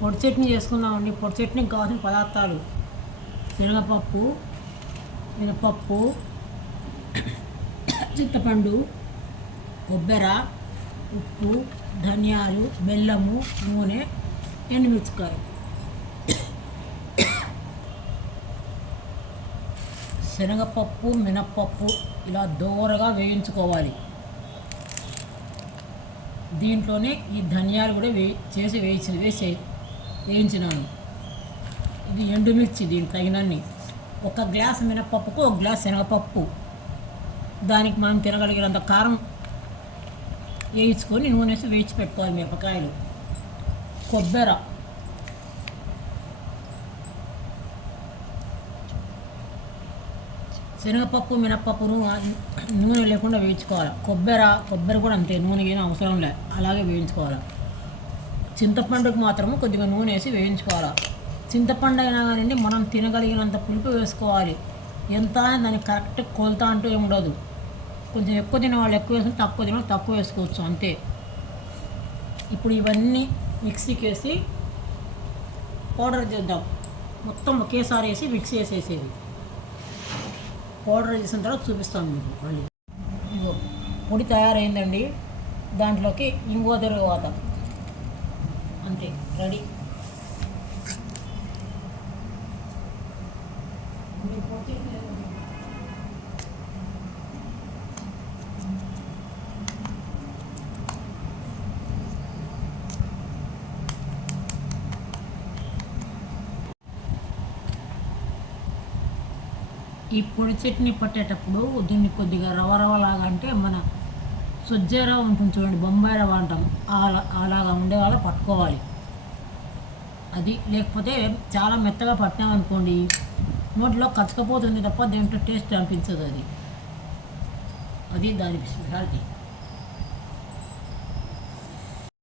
పొడి చట్నీ చేసుకుందామండి. పొడి చట్నీకి కావాల్సిన పదార్థాలు: శనగపప్పు, మినపప్పు, చింతపండు, కొబ్బరి, ఉప్పు, ధనియాలు, బెల్లము, నూనె, ఎండుమిరపకాయ. శనగపప్పు, మినప్పప్పు ఇలా దోరగా వేయించుకోవాలి. దీంట్లోనే ఈ ధనియాలు కూడా వేయించినాను. ఇది ఎండుమిర్చి దీనికి తగినన్ని. 1 గ్లాస్ మినప్పప్పుకు 1 గ్లాస్ శనగపప్పు. దానికి మనం తినగలిగినంత కారం వేయించుకొని నూనె వేసి వేయించి పెట్టుకోవాలి. మిరపకాయలు, కొబ్బరి, శనగపప్పు, మినప్పప్పును నూనె లేకుండా వేయించుకోవాలి. కొబ్బరి కూడా అంతే, నూనె ఏం అవసరం లే, అలాగే వేయించుకోవాలి. చింతపండుకి మాత్రము కొద్దిగా నూనె వేసి వేయించుకోవాలి. చింతపండు అయినా కానీ మనం తినగలిగినంత పులుపు వేసుకోవాలి. ఎంత దానికి కరెక్ట్ కొలత అంటూ ఏమి ఉండదు. కొంచెం ఎక్కువ తినే వాళ్ళు ఎక్కువ వేసుకుని, తక్కువ తినే వాళ్ళు తక్కువ వేసుకోవచ్చు అంతే. ఇప్పుడు ఇవన్నీ మిక్సీకి వేసి పౌడర్ చేద్దాం. మొత్తం ఒకేసారి వేసి మిక్సీ వేసేసేది. పౌడర్ చేసిన తర్వాత చూపిస్తాను మీకు మళ్ళీ. ఇదిగో పొడి తయారైందండి. దాంట్లోకి ఇంగువ తిరగవాత అంతే, రెడీ. ఈ పొడి చట్నీ పట్టేటప్పుడు దీన్ని కొద్దిగా రవలాగా, అంటే మన సొజ్జ రవ ఉంటుంది చూడండి, బొంబాయి రవ అంటాం, అలాగా ఉండేవాళ్ళ పట్టుకోవాలి. అది లేకపోతే చాలా మెత్తగా పట్టినామనుకోండి నోట్లో కచ్చకపోతుంది తప్ప దేంట్లో టేస్ట్ అనిపించదు. అది దాని స్పెషాలిటీ.